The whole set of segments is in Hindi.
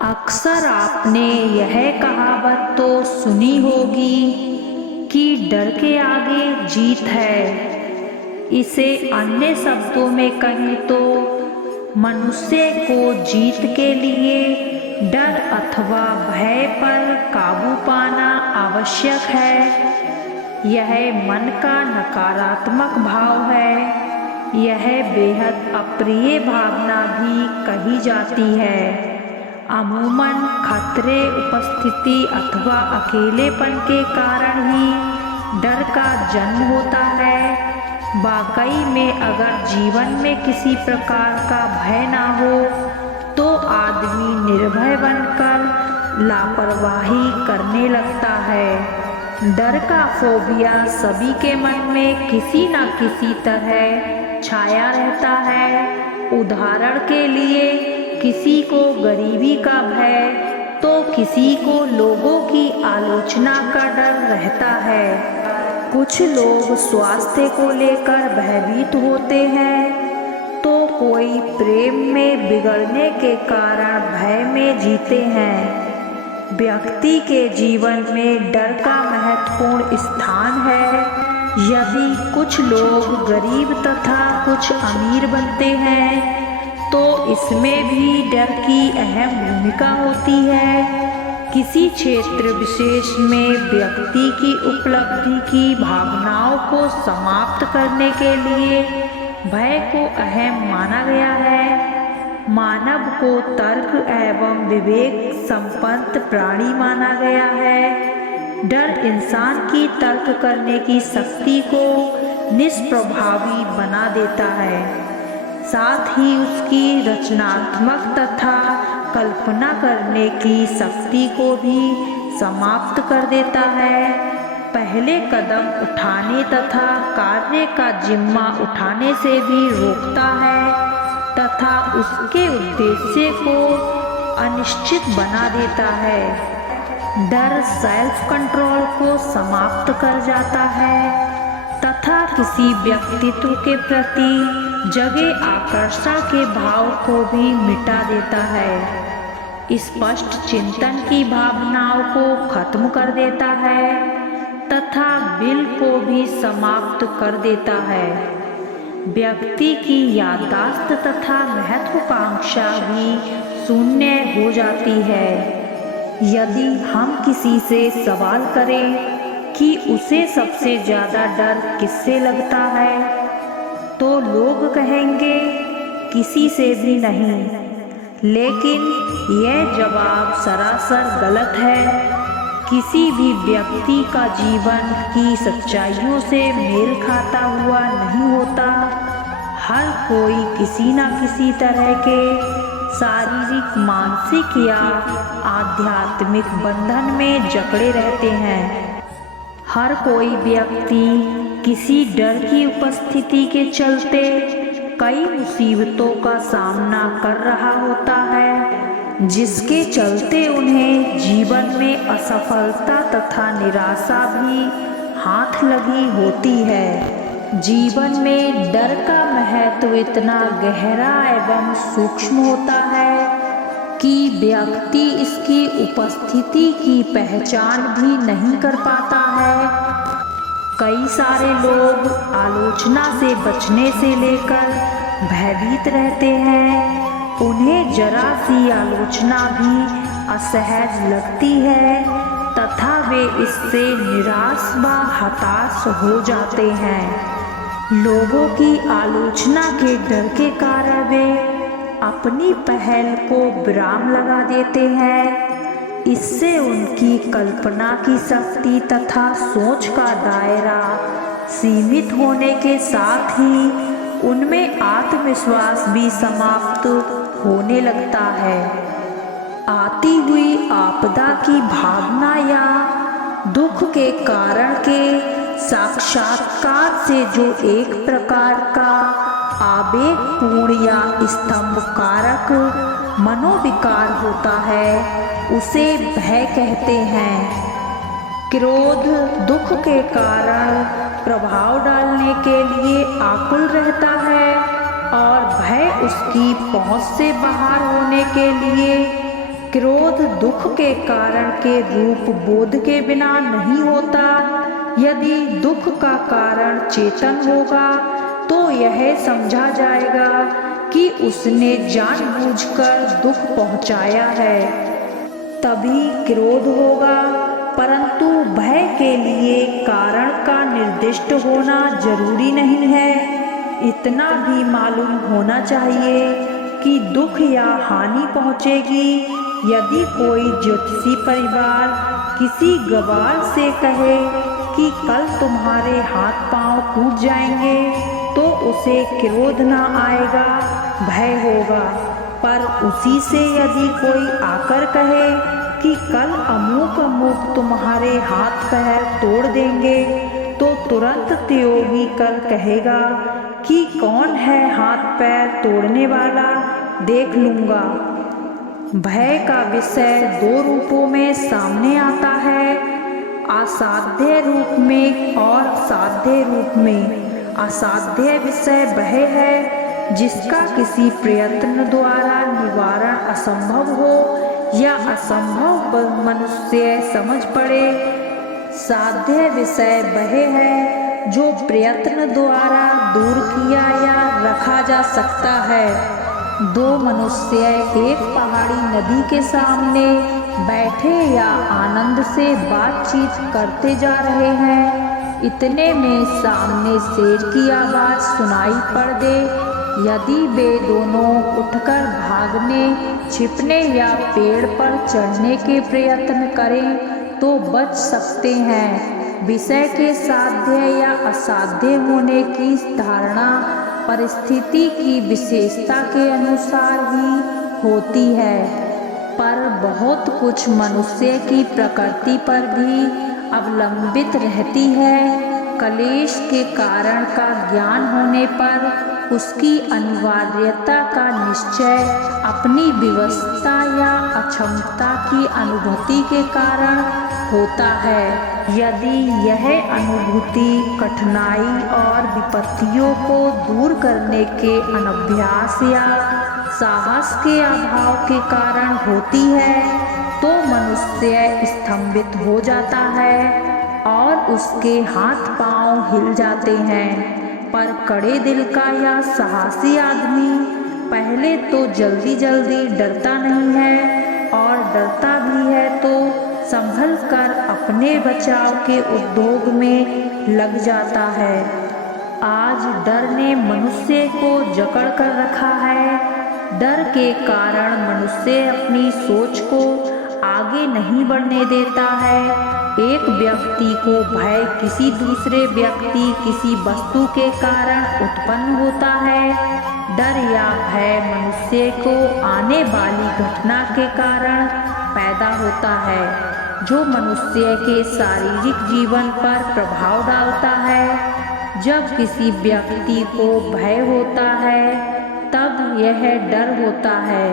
अक्सर आपने यह कहावत तो सुनी होगी कि डर के आगे जीत है। इसे अन्य शब्दों में कहें तो मनुष्य को जीत के लिए डर अथवा भय पर काबू पाना आवश्यक है। यह मन का नकारात्मक भाव है। यह बेहद अप्रिय भावना भी कही जाती है। अमूमन खतरे उपस्थिति अथवा अकेलेपन के कारण ही डर का जन्म होता है। वाकई में अगर जीवन में किसी प्रकार का भय ना हो तो आदमी निर्भय बनकर लापरवाही करने लगता है। डर का फोबिया सभी के मन में किसी न किसी तरह छाया रहता है। उदाहरण के लिए किसी को गरीबी का भय तो किसी को लोगों की आलोचना का डर रहता है। कुछ लोग स्वास्थ्य को लेकर भयभीत होते हैं तो कोई प्रेम में बिगड़ने के कारण भय में जीते हैं। व्यक्ति के जीवन में डर का महत्वपूर्ण स्थान है। यदि कुछ लोग गरीब तथा कुछ अमीर बनते हैं तो इसमें भी डर की अहम भूमिका होती है। किसी क्षेत्र विशेष में व्यक्ति की उपलब्धि की भावनाओं को समाप्त करने के लिए भय को अहम माना गया है। मानव को तर्क एवं विवेक संपन्न प्राणी माना गया है। डर इंसान की तर्क करने की शक्ति को निष्प्रभावी बना देता है, साथ ही उसकी रचनात्मक तथा कल्पना करने की शक्ति को भी समाप्त कर देता है। पहले कदम उठाने तथा कार्य का जिम्मा उठाने से भी रोकता है तथा उसके उद्देश्य को अनिश्चित बना देता है। डर सेल्फ कंट्रोल को समाप्त कर जाता है तथा किसी व्यक्तित्व के प्रति जगे आकर्षण के भाव को भी मिटा देता है। स्पष्ट चिंतन की भावनाओं को खत्म कर देता है तथा बिल को भी समाप्त कर देता है। व्यक्ति की याददाश्त तथा महत्वाकांक्षा भी शून्य हो जाती है। यदि हम किसी से सवाल करें कि उसे सबसे ज़्यादा डर किससे लगता है तो लोग कहेंगे किसी से भी नहीं। लेकिन यह जवाब सरासर गलत है। किसी भी व्यक्ति का जीवन की सच्चाइयों से मेल खाता हुआ नहीं होता। हर कोई किसी न किसी तरह के शारीरिक, मानसिक या आध्यात्मिक बंधन में जकड़े रहते हैं। हर कोई व्यक्ति किसी डर की उपस्थिति के चलते कई मुसीबतों का सामना कर रहा होता है, जिसके चलते उन्हें जीवन में असफलता तथा निराशा भी हाथ लगी होती है। जीवन में डर का महत्व इतना गहरा एवं सूक्ष्म होता है कि व्यक्ति इसकी उपस्थिति की पहचान भी नहीं कर पाता है। कई सारे लोग आलोचना से बचने से लेकर भयभीत रहते हैं। उन्हें जरा सी आलोचना भी असहज लगती है तथा वे इससे निराश व हताश हो जाते हैं। लोगों की आलोचना के डर के कारण वे अपनी पहल को विराम लगा देते हैं। इससे उनकी कल्पना की शक्ति तथा सोच का दायरा सीमित होने के साथ ही उनमें आत्मविश्वास भी समाप्त होने लगता है। आती हुई आपदा की भावना या दुख के कारण के साक्षात्कार से जो एक प्रकार का आवेगपूर्ण या स्तंभकारक मनोविकार होता है उसे भय कहते हैं। क्रोध दुख के कारण प्रभाव डालने के लिए आकुल रहता है और भय उसकी पहुंच से बाहर होने के लिए क्रोध दुख के कारण के रूप बोध के बिना नहीं होता। यदि दुख का कारण चेतन होगा तो यह समझा जाएगा कि उसने जानबूझकर दुख पहुंचाया है, तभी क्रोध होगा। परंतु भय के लिए कारण का निर्दिष्ट होना जरूरी नहीं है। इतना भी मालूम होना चाहिए कि दुख या हानि पहुंचेगी। यदि कोई ज्योतिषी परिवार किसी गवार से कहे कि कल तुम्हारे हाथ पांव टूट जाएंगे तो उसे क्रोध ना आएगा, भय होगा। पर उसी से यदि कोई आकर कहे कि कल अमुक अमुक तुम्हारे हाथ पैर तोड़ देंगे तो तुरंत त्यागी कर कहेगा कि कौन है हाथ पैर तोड़ने वाला, देख लूँगा। भय का विषय दो रूपों में सामने आता है, असाध्य रूप में और साध्य रूप में। असाध्य विषय वह है जिसका किसी प्रयत्न द्वारा निवारण असंभव हो या असंभव मनुष्य समझ पड़े। साध्य विषय वह है जो प्रयत्न द्वारा दूर किया या रखा जा सकता है। दो मनुष्य एक पहाड़ी नदी के सामने बैठे या आनंद से बातचीत करते जा रहे हैं। इतने में सामने शेर की आवाज़ सुनाई पड़ दे। यदि वे दोनों उठकर भागने, छिपने या पेड़ पर चढ़ने के प्रयत्न करें तो बच सकते हैं। विषय के साध्य या असाध्य होने की धारणा परिस्थिति की विशेषता के अनुसार ही होती है, पर बहुत कुछ मनुष्य की प्रकृति पर भी अवलंबित रहती है। क्लेश के कारण का ज्ञान होने पर उसकी अनिवार्यता का निश्चय अपनी विवशता या अक्षमता की अनुभूति के कारण होता है। यदि यह अनुभूति कठिनाई और विपत्तियों को दूर करने के अनभ्यास या साहस के अभाव के कारण होती है तो मनुष्य स्तंभित हो जाता है और उसके हाथ पांव हिल जाते हैं। पर कड़े दिल का या साहसी आदमी पहले तो जल्दी जल्दी डरता नहीं है और डरता भी है तो संभल कर अपने बचाव के उद्योग में लग जाता है। आज डर ने मनुष्य को जकड़ कर रखा है। डर के कारण मनुष्य अपनी सोच को आगे नहीं बढ़ने देता है। एक व्यक्ति को भय किसी दूसरे व्यक्ति, किसी वस्तु के कारण उत्पन्न होता है। डर या भय मनुष्य को आने वाली घटना के कारण पैदा होता है, जो मनुष्य के शारीरिक जीवन पर प्रभाव डालता है। जब किसी व्यक्ति को भय होता है तब यह डर होता है,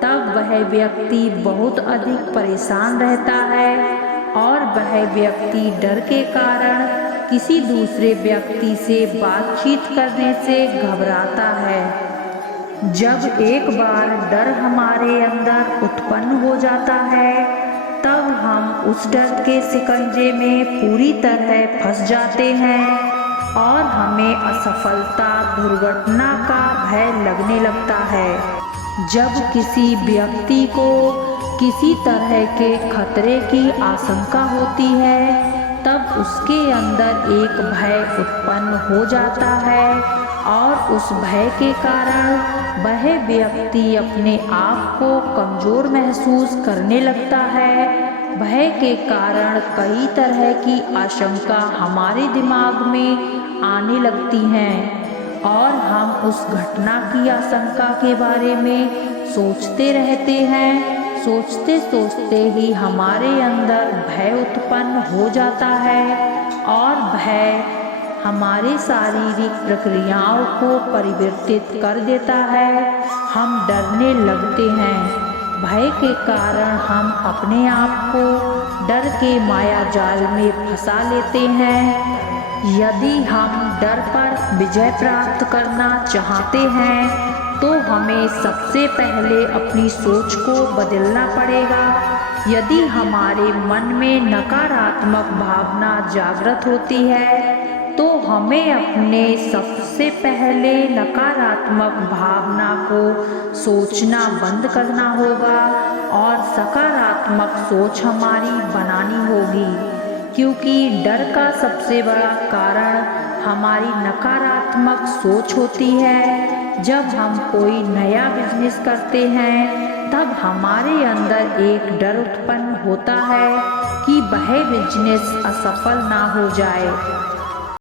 तब वह व्यक्ति बहुत अधिक परेशान रहता है और वह व्यक्ति डर के कारण किसी दूसरे व्यक्ति से बातचीत करने से घबराता है। जब एक बार डर हमारे अंदर उत्पन्न हो जाता है तब हम उस डर के शिकंजे में पूरी तरह फंस जाते हैं और हमें असफलता, दुर्घटना का भय लगने लगता है। जब किसी व्यक्ति को किसी तरह के खतरे की आशंका होती है तब उसके अंदर एक भय उत्पन्न हो जाता है और उस भय के कारण वह व्यक्ति अपने आप को कमज़ोर महसूस करने लगता है। भय के कारण कई तरह की आशंका हमारे दिमाग में आने लगती हैं और हम उस घटना की आशंका के बारे में सोचते रहते हैं। सोचते सोचते ही हमारे अंदर भय उत्पन्न हो जाता है और भय हमारे शारीरिक प्रक्रियाओं को परिवर्तित कर देता है। हम डरने लगते हैं। भय के कारण हम अपने आप को डर के माया जाल में फंसा लेते हैं। यदि हम डर पर विजय प्राप्त करना चाहते हैं तो हमें सबसे पहले अपनी सोच को बदलना पड़ेगा। यदि हमारे मन में नकारात्मक भावना जागृत होती है तो हमें अपने सबसे पहले नकारात्मक भावना को सोचना बंद करना होगा और सकारात्मक सोच हमारी बनानी होगी, क्योंकि डर का सबसे बड़ा कारण हमारी नकारात्मक सोच होती है। जब हम कोई नया बिजनेस करते हैं तब हमारे अंदर एक डर उत्पन्न होता है कि वह बिजनेस असफल ना हो जाए।